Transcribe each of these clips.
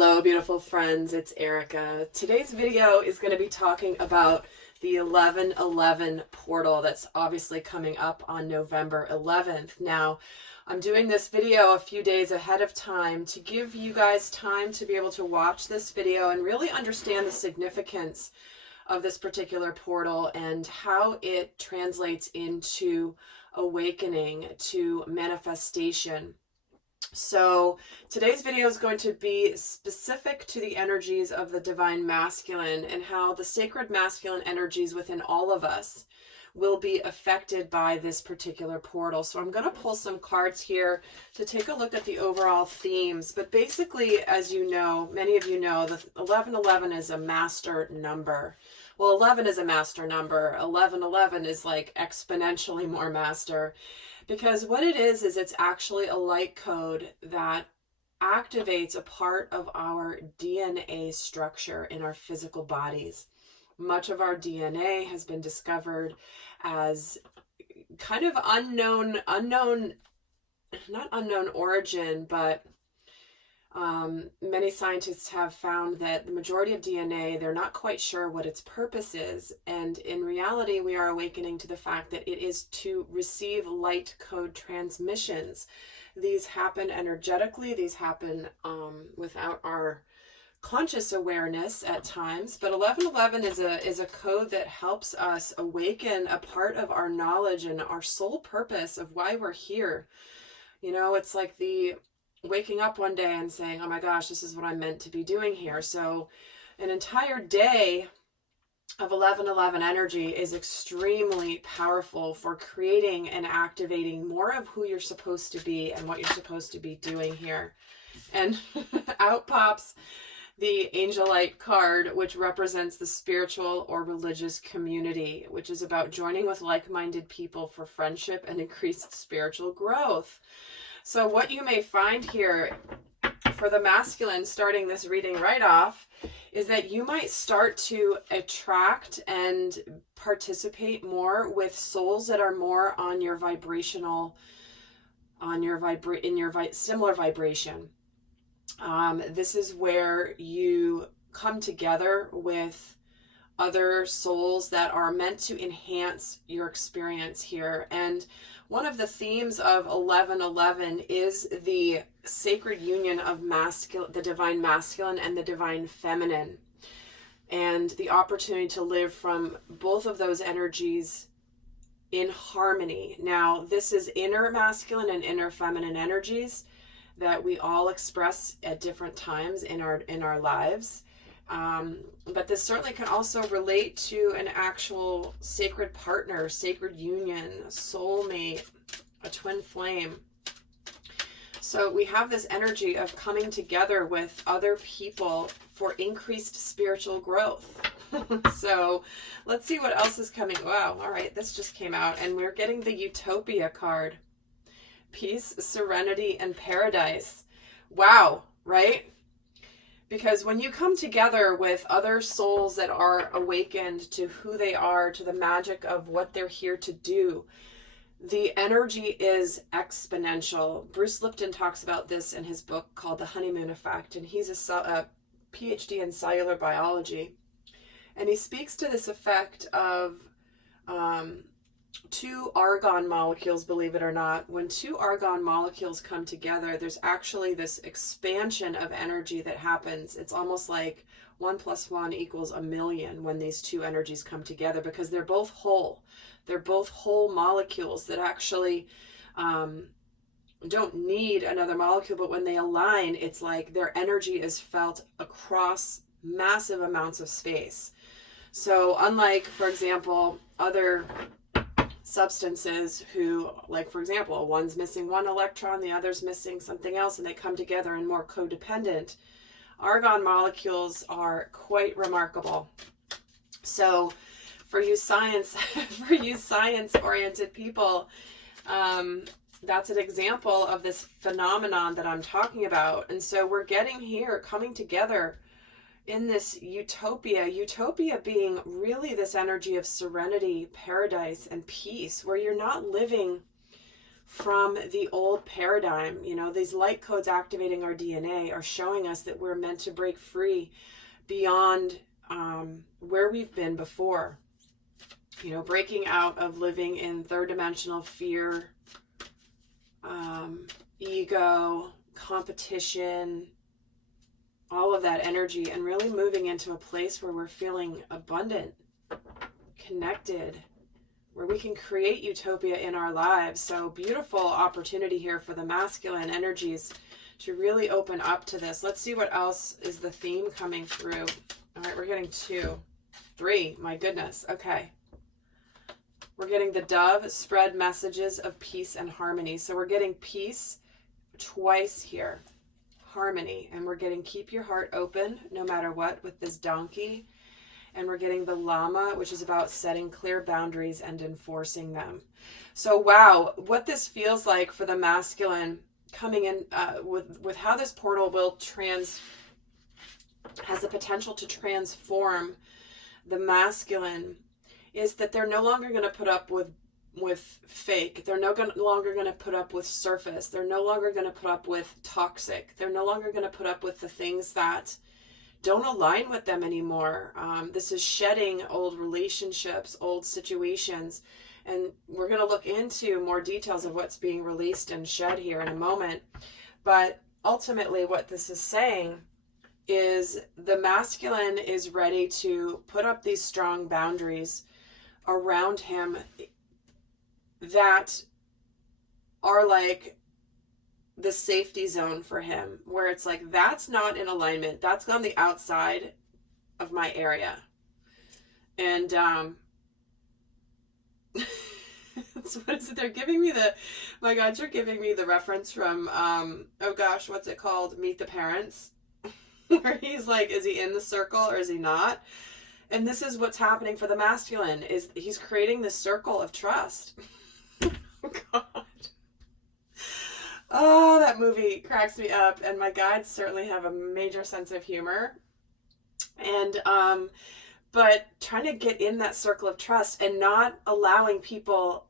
Hello, beautiful friends. It's Erika. Today's video is going to be talking about the 11/11 portal that's obviously coming up on November 11th. Now, I'm doing this video a few days ahead of time to give you guys time to be able to watch this video and really understand the significance of this particular portal and how it translates into awakening, to manifestation. So today's video is going to be specific to the energies of the divine masculine and how the sacred masculine energies within all of us will be affected by this particular portal. So I'm going to pull some cards here to take a look at the overall themes. But basically, as you know, many of you know, the 11/11 is a master number. Well, 11 is a master number. 11/11 is like exponentially more master. Because what it is it's actually a light code that activates a part of our DNA structure in our physical bodies. Much of our DNA has been discovered as kind of unknown, not unknown origin, but many scientists have found that the majority of DNA, they're not quite sure what its purpose is. And in reality, we are awakening to the fact that it is to receive light code transmissions. These happen energetically. These happen without our conscious awareness at times. But 11/11 is a code that helps us awaken a part of our knowledge and our sole purpose of why we're here. You know, it's like the waking up one day and saying, oh my gosh, this is what I'm meant to be doing here. So an entire day of 11/11 energy is extremely powerful for creating and activating more of who you're supposed to be and what you're supposed to be doing here. And out pops the Angelite card, which represents the spiritual or religious community, which is about joining with like-minded people for friendship and increased spiritual growth. So what you may find here for the masculine, starting this reading right off, is that you might start to attract and participate more with souls that are more on your vibrational, similar vibration. This is where you come together with other souls that are meant to enhance your experience here. And one of the themes of 11/11 is the sacred union of the divine masculine and the divine feminine, and the opportunity to live from both of those energies in harmony. Now, this is inner masculine and inner feminine energies that we all express at different times in our lives. But this certainly can also relate to an actual sacred partner, sacred union, soulmate, a twin flame. So we have this energy of coming together with other people for increased spiritual growth. So let's see what else is coming. Wow, all right, this just came out, and we're getting the Utopia card. Peace, serenity, and paradise. Wow, right? Because when you come together with other souls that are awakened to who they are, to the magic of what they're here to do, the energy is exponential. Bruce Lipton talks about this in his book called The Honeymoon Effect, and he's a PhD in cellular biology. And he speaks to this effect of two argon molecules, believe it or not. When two argon molecules come together, there's actually this expansion of energy that happens. It's almost like 1 + 1 = 1,000,000 when these two energies come together, because they're both whole. They're both whole molecules that actually don't need another molecule, but when they align, it's like their energy is felt across massive amounts of space. So unlike, for example, other substances who, like, for example, one's missing one electron, the other's missing something else, and they come together and more codependent, argon molecules are quite remarkable. So for you science-oriented people, that's an example of this phenomenon that I'm talking about. And so we're getting here, coming together in this utopia being really this energy of serenity, paradise, and peace, where you're not living from the old paradigm. You know, these light codes activating our DNA are showing us that we're meant to break free beyond where we've been before. You know, breaking out of living in third dimensional fear, ego, competition, all of that energy, and really moving into a place where we're feeling abundant, connected, where we can create utopia in our lives. So beautiful opportunity here for the masculine energies to really open up to this. Let's see what else is the theme coming through. All right, we're getting 2, 3, my goodness. Okay. We're getting the dove, spread messages of peace and harmony. So we're getting peace twice here, harmony, and we're getting keep your heart open no matter what with this donkey. And we're getting the llama, which is about setting clear boundaries and enforcing them. So wow, what this feels like for the masculine coming in with how this portal will has the potential to transform the masculine is that they're no longer going to put up with fake. They're no longer going to put up with surface. They're no longer going to put up with toxic. They're no longer going to put up with the things that don't align with them anymore. This is shedding old relationships, old situations, and we're going to look into more details of what's being released and shed here in a moment. But ultimately what this is saying is the masculine is ready to put up these strong boundaries around him that are like the safety zone for him, where it's like, that's not in alignment. That's on the outside of my area. And so what is it? They're giving me my God, you're giving me the reference from, oh gosh, what's it called? Meet the Parents, where he's like, is he in the circle or is he not? And this is what's happening for the masculine, is he's creating this circle of trust. Oh God. Oh, that movie cracks me up. And my guides certainly have a major sense of humor. And, but trying to get in that circle of trust and not allowing people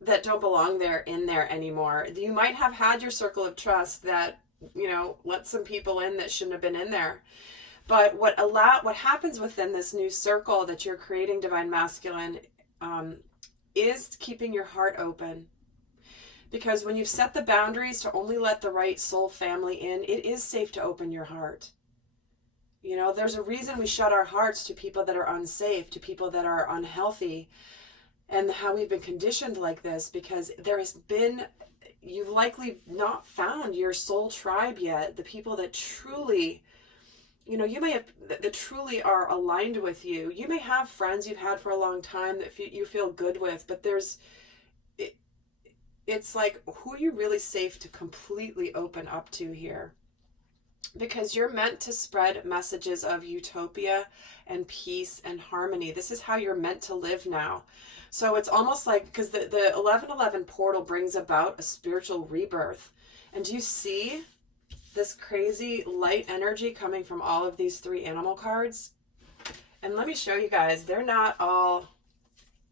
that don't belong there in there anymore. You might have had your circle of trust that, you know, let some people in that shouldn't have been in there. But what happens within this new circle that you're creating, Divine Masculine, is keeping your heart open. Because when you've set the boundaries to only let the right soul family in, it is safe to open your heart. You know, there's a reason we shut our hearts to people that are unsafe, to people that are unhealthy, and how we've been conditioned like this, because you've likely not found your soul tribe yet, the people that truly, you know, you may have, that truly are aligned with you. You may have friends you've had for a long time that you feel good with, but it's like, who are you really safe to completely open up to here? Because you're meant to spread messages of utopia and peace and harmony. This is how you're meant to live now. So it's almost like, because the 1111 portal brings about a spiritual rebirth. And do you see this crazy light energy coming from all of these 3 animal cards? And let me show you guys, they're not all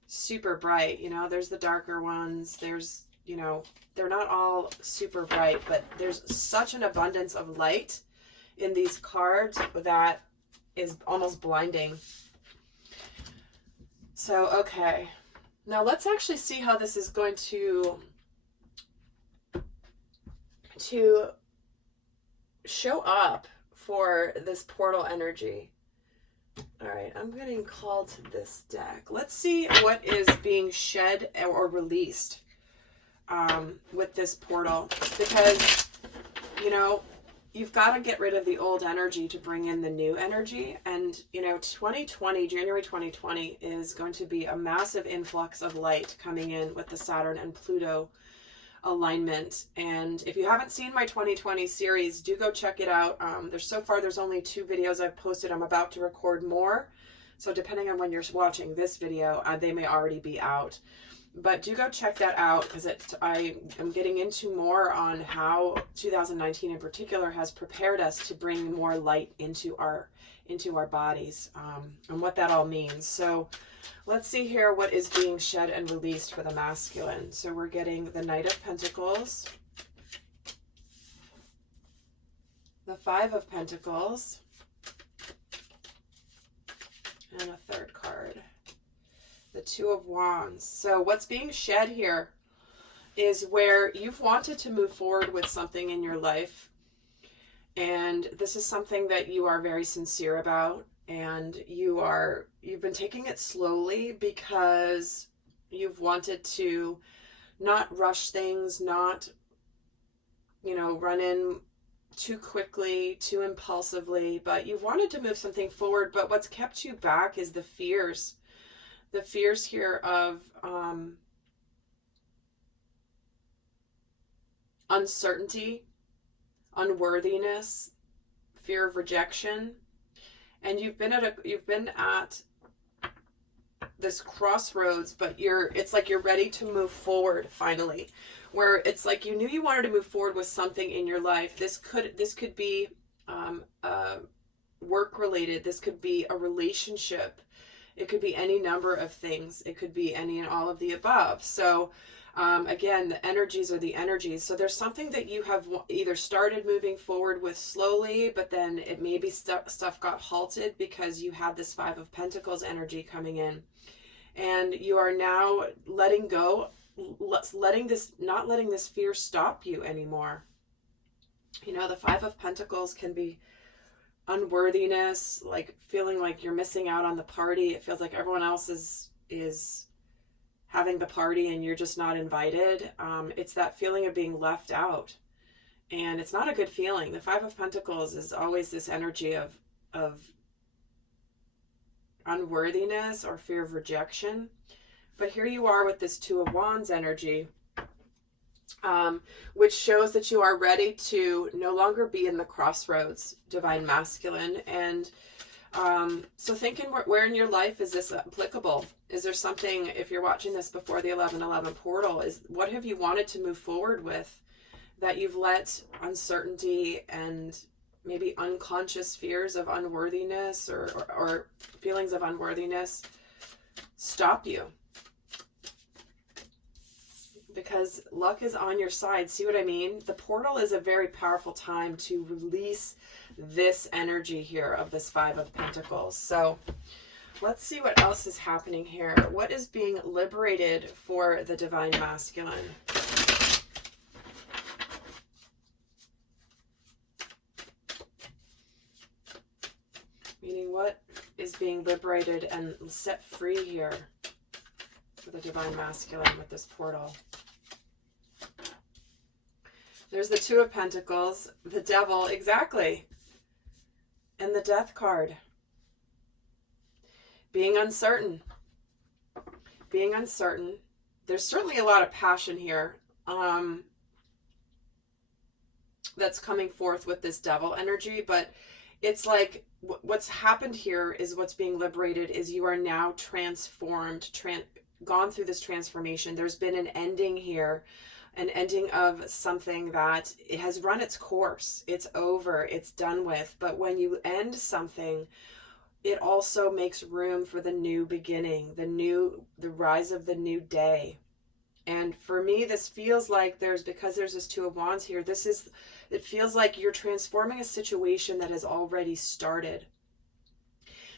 super bright. You know, there's the darker ones. There's, you know, they're not all super bright, but there's such an abundance of light in these cards that is almost blinding. So, okay. Now let's actually see how this is going to show up for this portal energy. All right, I'm getting called to this deck. Let's see what is being shed or released with this portal, because, you know, you've got to get rid of the old energy to bring in the new energy. And, you know, January 2020 is going to be a massive influx of light coming in with the Saturn and Pluto alignment. And if you haven't seen my 2020 series, do go check it out. There's only 2 videos I've posted. I'm about to record more. So depending on when you're watching this video, they may already be out. But do go check that out, because I am getting into more on how 2019 in particular has prepared us to bring more light into our bodies, and what that all means. So let's see here what is being shed and released for the masculine. So we're getting the Knight of Pentacles, the Five of Pentacles, and a third card, the Two of Wands. So what's being shed here is where you've wanted to move forward with something in your life, and this is something that you are very sincere about, and you've been taking it slowly because you've wanted to not rush things, not, run in too quickly, too impulsively, but you've wanted to move something forward. But what's kept you back is the fears here of uncertainty, unworthiness, fear of rejection. And you've been at this crossroads, but it's like you're ready to move forward finally, where it's like you knew you wanted to move forward with something in your life. This could be work related. This could be a relationship. It could be any number of things. It could be any and all of the above. So again, the energies are the energies. So there's something that you have either started moving forward with slowly, but then it maybe stuff got halted because you had this Five of Pentacles energy coming in, and you are now letting go, not letting this fear stop you anymore. The Five of Pentacles can be unworthiness, like feeling like you're missing out on the party. It feels like everyone else is having the party and you're just not invited. It's that feeling of being left out, and it's not a good feeling. The Five of Pentacles is always this energy of unworthiness or fear of rejection. But here you are with this Two of Wands energy, which shows that you are ready to no longer be in the crossroads, divine masculine. And so thinking, where in your life is this applicable? Is there something, if you're watching this before the 11/11 portal, what have you wanted to move forward with that you've let uncertainty and maybe unconscious fears of unworthiness or feelings of unworthiness stop you? Because luck is on your side. See what I mean? The portal is a very powerful time to release this energy here of this Five of Pentacles. So let's see what else is happening here. What is being liberated for the divine masculine? Meaning, what is being liberated and set free here for the divine masculine with this portal? There's the Two of Pentacles, the Devil, exactly, and the Death card. Being uncertain. Being uncertain. There's certainly a lot of passion here that's coming forth with this Devil energy, but it's like what's happened here is what's being liberated is you are now transformed, gone through this transformation. There's been an ending here, an ending of something that it has run its course. It's over. It's done with. But when you end something, it also makes room for the new beginning, the rise of the new day. And for me, this feels like because there's this Two of Wands here, it feels like you're transforming a situation that has already started.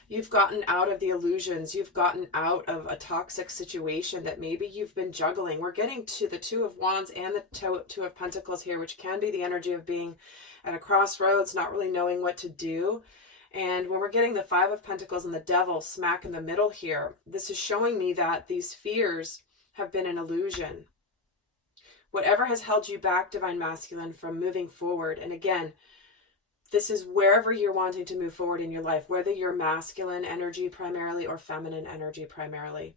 You've gotten out of the illusions. You've gotten out of a toxic situation that maybe you've been juggling. We're getting to the Two of Wands and the Two of Pentacles here, which can be the energy of being at a crossroads, not really knowing what to do. And when we're getting the Five of Pentacles and the Devil smack in the middle here, this is showing me that these fears have been an illusion. Whatever has held you back, divine masculine, from moving forward. And again, this is wherever you're wanting to move forward in your life, whether you're masculine energy primarily or feminine energy primarily.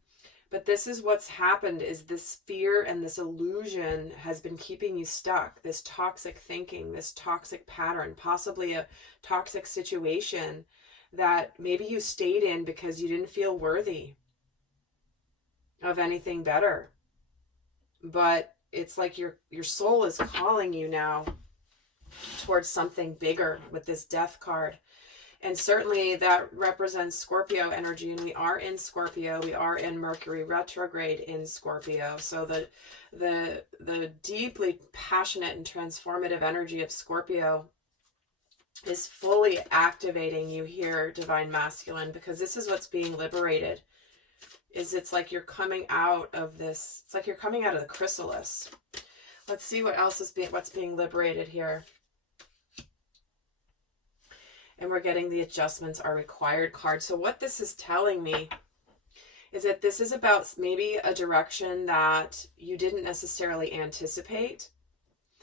But this is what's happened, is this fear and this illusion has been keeping you stuck. This toxic thinking, this toxic pattern, possibly a toxic situation that maybe you stayed in because you didn't feel worthy of anything better. but it's like your soul is calling you now towards something bigger with this Death card. And certainly that represents Scorpio energy, and we are in Scorpio. We are in Mercury retrograde in Scorpio. So the deeply passionate and transformative energy of Scorpio is fully activating you here, Divine Masculine, because this is what's being liberated. It's like you're coming out of this. It's like you're coming out of the chrysalis. Let's see what else is what's being liberated here. And we're getting the adjustments are required card. So what this is telling me is that this is about maybe a direction that you didn't necessarily anticipate,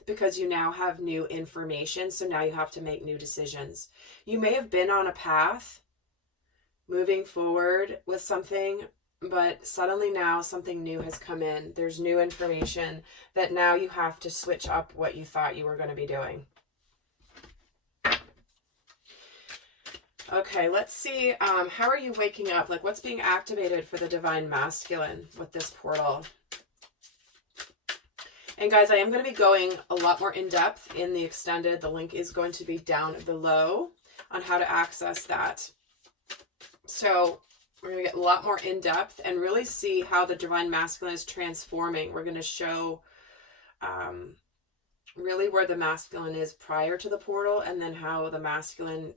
because you now have new information. So now you have to make new decisions. You may have been on a path moving forward with something, but suddenly now something new has come in. There's new information that now you have to switch up what you thought you were going to be doing. Okay, let's see. How are you waking up? Like, what's being activated for the Divine Masculine with this portal? And guys, I am going to be going a lot more in depth in the extended. The link is going to be down below on how to access that. So we're going to get a lot more in depth and really see how the Divine Masculine is transforming. We're going to show really where the masculine is prior to the portal, and then how the masculine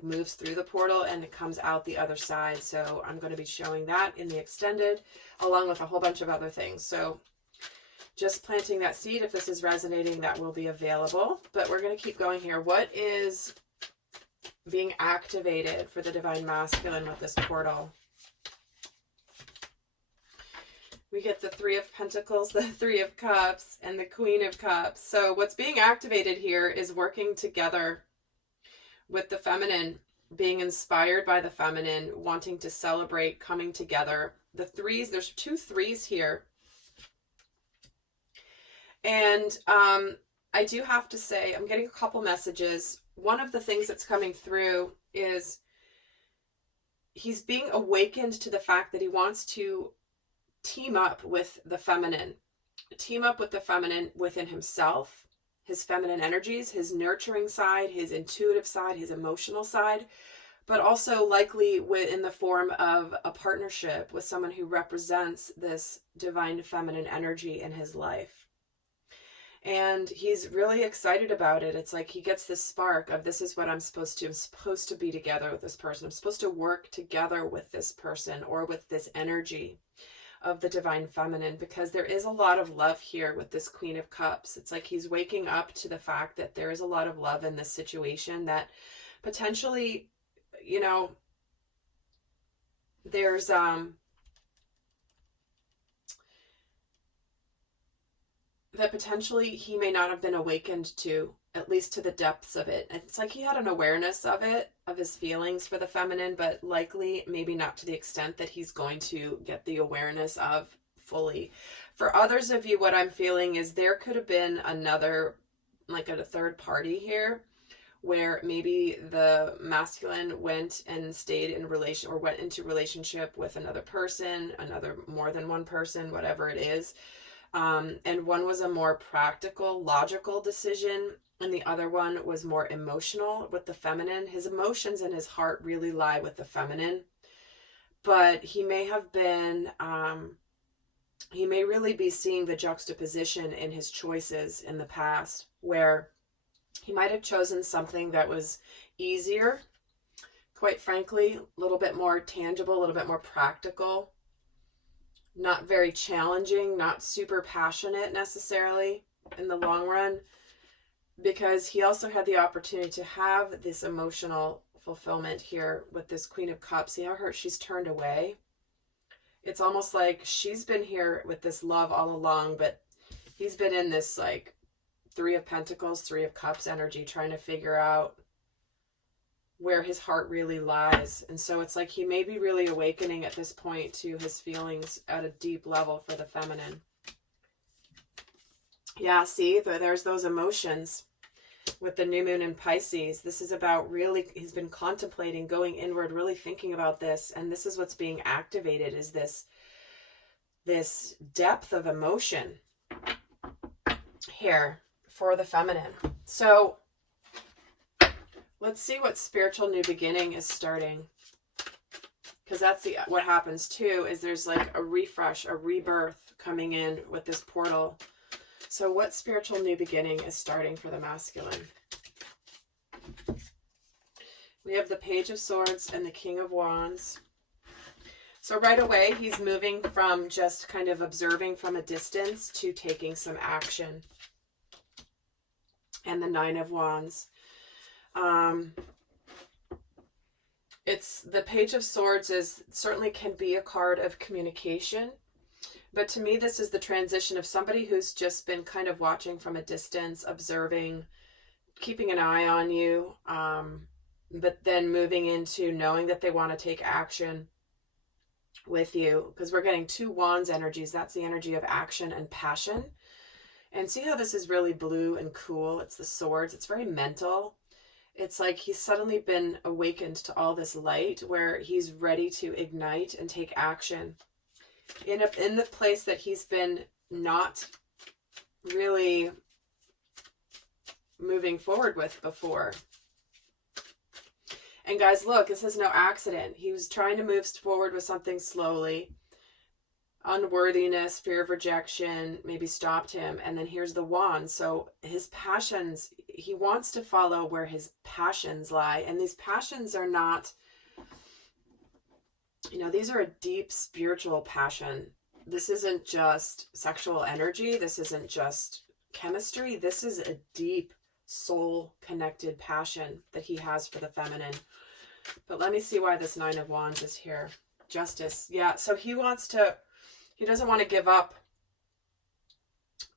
moves through the portal and it comes out the other side. So I'm going to be showing that in the extended, along with a whole bunch of other things. So just planting that seed. If this is resonating, that will be available. But we're going to keep going here. What is being activated for the Divine Masculine with this portal? We get the Three of Pentacles, the Three of Cups, and the Queen of Cups. So what's being activated here is working together with the feminine, being inspired by the feminine, wanting to celebrate, coming together. The threes, there's 2 threes here. And I do have to say, I'm getting a couple messages. One of the things that's coming through is he's being awakened to the fact that he wants to team up with the feminine within himself, his feminine energies, his nurturing side, his intuitive side, his emotional side, but also likely in the form of a partnership with someone who represents this divine feminine energy in his life. And he's really excited about it. It's like he gets this spark of, this is what I'm supposed to be together with this person. I'm supposed to work together with this person or with this energy of the divine feminine, because there is a lot of love here with this Queen of Cups. It's like he's waking up to the fact that there is a lot of love in this situation, that potentially, you know, there's that potentially he may not have been awakened to, at least to the depths of it. It's like he had an awareness of it, of his feelings for the feminine, but likely maybe not to the extent that he's going to get the awareness of fully. For others of you, what I'm feeling is there could have been another, like a third party here, where maybe the masculine went and stayed in relation, or went into relationship with another person, more than one person, whatever it is. And one was a more practical, logical decision, and the other one was more emotional with the feminine. His emotions and his heart really lie with the feminine, but he may have been, he may really be seeing the juxtaposition in his choices in the past, where he might have chosen something that was easier, quite frankly, a little bit more tangible, a little bit more practical, not very challenging, not super passionate necessarily in the long run, because he also had the opportunity to have this emotional fulfillment here with this Queen of Cups. See how she's turned away? It's almost like she's been here with this love all along, but he's been in this like Three of Pentacles, Three of Cups energy, trying to figure out where his heart really lies. And so it's like he may be really awakening at this point to his feelings at a deep level for the feminine. Yeah, see, there's those emotions with the new moon in Pisces. This is about really, he's been contemplating, going inward, really thinking about this. And this is what's being activated, is this this depth of emotion here for the feminine. So let's see what spiritual new beginning is starting. Because that's what happens too, is there's like a refresh, a rebirth coming in with this portal. So what spiritual new beginning is starting for the masculine? We have the Page of Swords and the King of Wands. So right away, he's moving from just kind of observing from a distance to taking some action. And the Nine of Wands. It's the Page of Swords is certainly can be a card of communication, but to me this is the transition of somebody who's just been kind of watching from a distance, observing, keeping an eye on you, but then moving into knowing that they want to take action with you, because we're getting 2 wands energies. That's the energy of action and passion. And see how this is really blue and cool? It's the swords. It's very mental. It's like he's suddenly been awakened to all this light where he's ready to ignite and take action in the place that he's been not really moving forward with before. And guys, look, this is no accident. He was trying to move forward with something slowly. Unworthiness, fear of rejection maybe stopped him. And then here's the wand. So his passions, he wants to follow where his passions lie. And these passions are not, these are a deep spiritual passion. This isn't just sexual energy. This isn't just chemistry. This is a deep soul connected passion that he has for the feminine. But let me see why this Nine of Wands is here. Justice. Yeah, so he doesn't want to give up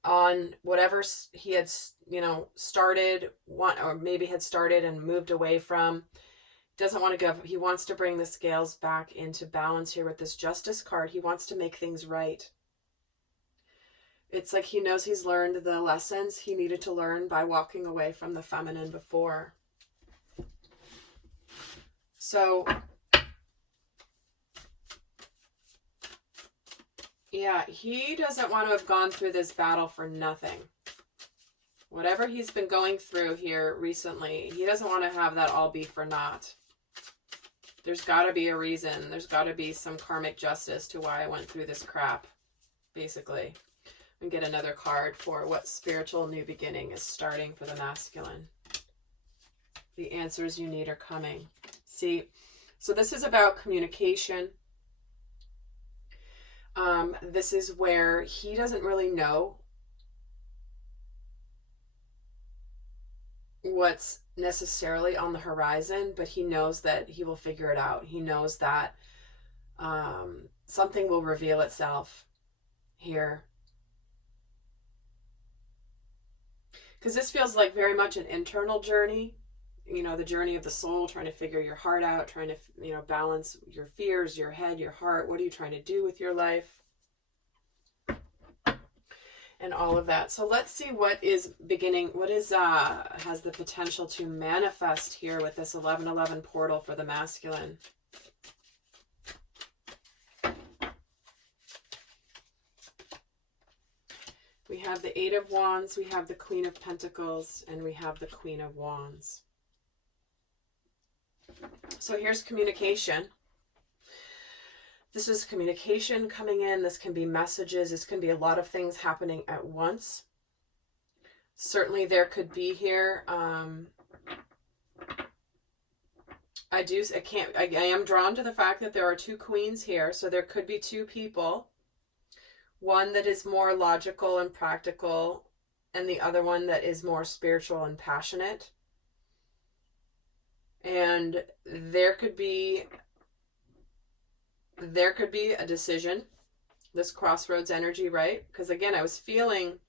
on whatever he had, started, or maybe had started and moved away from. Doesn't want to give. He wants to bring the scales back into balance here with this Justice card. He wants to make things right. It's like he knows he's learned the lessons he needed to learn by walking away from the feminine before. So yeah, he doesn't want to have gone through this battle for nothing. Whatever he's been going through here recently, he doesn't want to have that all be for naught. There's got to be a reason. There's got to be some karmic justice to why I went through this crap, basically. And get another card for what spiritual new beginning is starting for the masculine. The answers you need are coming. See, so this is about communication. This is where he doesn't really know what's necessarily on the horizon, but he knows that he will figure it out. He knows that something will reveal itself here. Because this feels like very much an internal journey, the journey of the soul, trying to figure your heart out, trying to, balance your fears, your head, your heart. What are you trying to do with your life? And all of that. So let's see what is beginning, what is, has the potential to manifest here with this 1111 portal for the masculine. We have the Eight of Wands, we have the Queen of Pentacles, and we have the Queen of Wands. So here's communication. This is communication coming in. This can be messages. This can be a lot of things happening at once. Certainly there could be here. I am drawn to the fact that there are 2 queens here. So there could be 2 people. One that is more logical and practical, and the other one that is more spiritual and passionate. And there could be a decision, this crossroads energy, right? Because again, I was feeling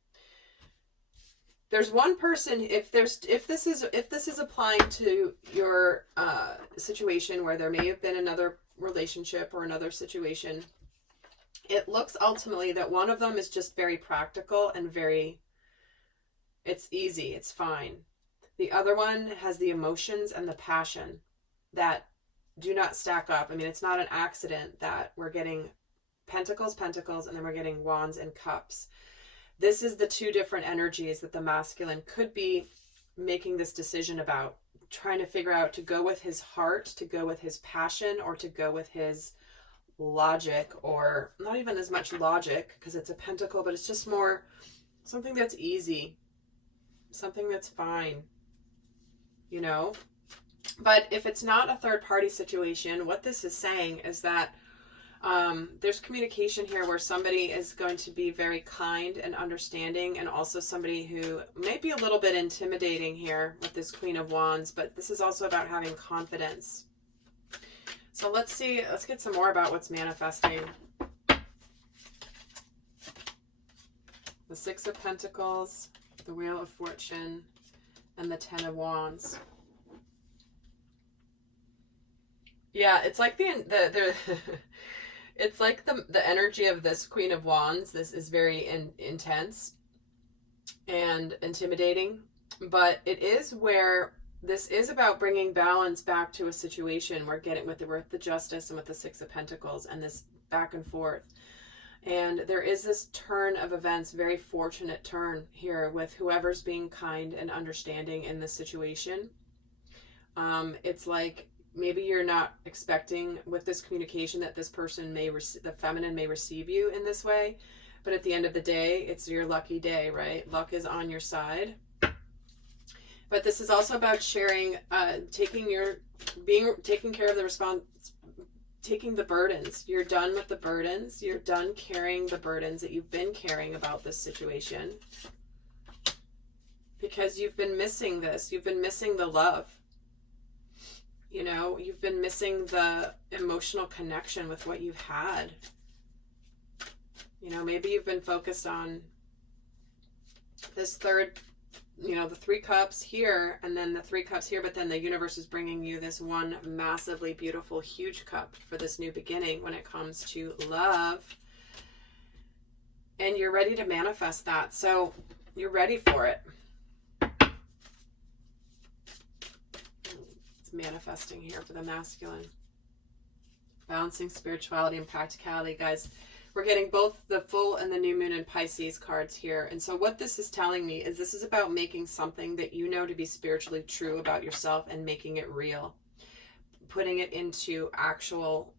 there's one person, if this is applying to your situation where there may have been another relationship or another situation, it looks ultimately that one of them is just very practical and it's easy, it's fine. The other one has the emotions and the passion that do not stack up. I mean, it's not an accident that we're getting Pentacles, Pentacles, and then we're getting Wands and Cups. This is the two different energies that the masculine could be making this decision about, trying to figure out to go with his heart, to go with his passion, or to go with his logic, or not even as much logic because it's a pentacle, but it's just more something that's easy, something that's fine, you know. But if it's not a third party situation, what this is saying is that there's communication here where somebody is going to be very kind and understanding, and also somebody who may be a little bit intimidating here with this Queen of Wands, but this is also about having confidence. So let's get some more about what's manifesting. The Six of Pentacles, the Wheel of Fortune, and the Ten of Wands. Yeah, it's like it's like the energy of this Queen of Wands. This is very intense and intimidating, but it is where this is about bringing balance back to a situation. We're getting with the Justice and with the Six of Pentacles and this back and forth. And there is this turn of events, very fortunate turn here with whoever's being kind and understanding in this situation. It's like maybe you're not expecting with this communication that this person the feminine may receive you in this way, but at the end of the day, it's your lucky day, right? Luck is on your side. But this is also about sharing, taking care of the taking the burdens. You're done with the burdens. You're done carrying the burdens that you've been carrying about this situation, because you've been missing this. You've been missing the love. You know, you've been missing the emotional connection with what you've had. You know, maybe you've been focused on this third, you know, the Three Cups here and then the Three Cups here, but then the universe is bringing you this one massively beautiful, huge cup for this new beginning when it comes to love. And you're ready to manifest that. So you're ready for it. It's manifesting here for the masculine. Balancing spirituality and practicality, guys. We're getting both the full and the new moon and Pisces cards here. And so what this is telling me is this is about making something that you know to be spiritually true about yourself and making it real. Putting it into actual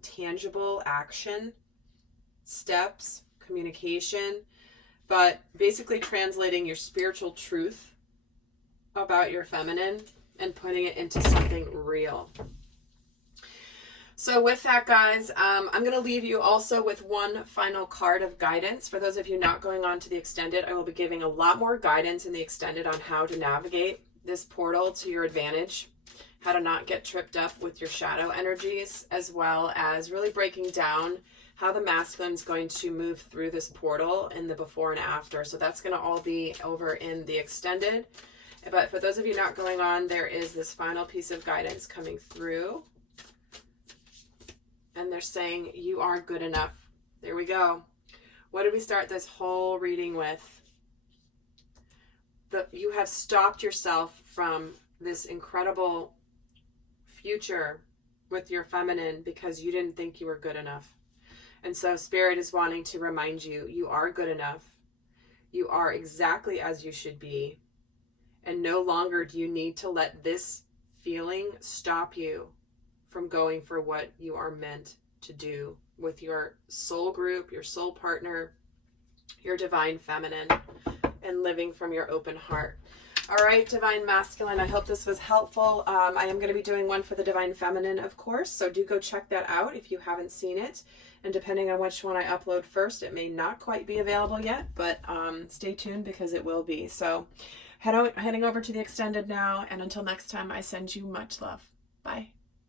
tangible action, steps, communication, but basically translating your spiritual truth about your feminine and putting it into something real. So with that, guys, I'm going to leave you also with one final card of guidance. For those of you not going on to the extended, I will be giving a lot more guidance in the extended on how to navigate this portal to your advantage, how to not get tripped up with your shadow energies, as well as really breaking down how the masculine is going to move through this portal in the before and after. So that's going to all be over in the extended. But for those of you not going on, there is this final piece of guidance coming through. And they're saying, you are good enough. There we go. What did we start this whole reading with? You have stopped yourself from this incredible future with your feminine because you didn't think you were good enough. And so Spirit is wanting to remind you, you are good enough. You are exactly as you should be. And no longer do you need to let this feeling stop you from going for what you are meant to do with your soul group, your soul partner, your divine feminine, and living from your open heart. All right, divine masculine, I hope this was helpful. I am going to be doing one for the divine feminine, of course, so do go check that out if you haven't seen it. And depending on which one I upload first, it may not quite be available yet, but stay tuned because it will be. So heading over to the extended now, and until next time, I send you much love.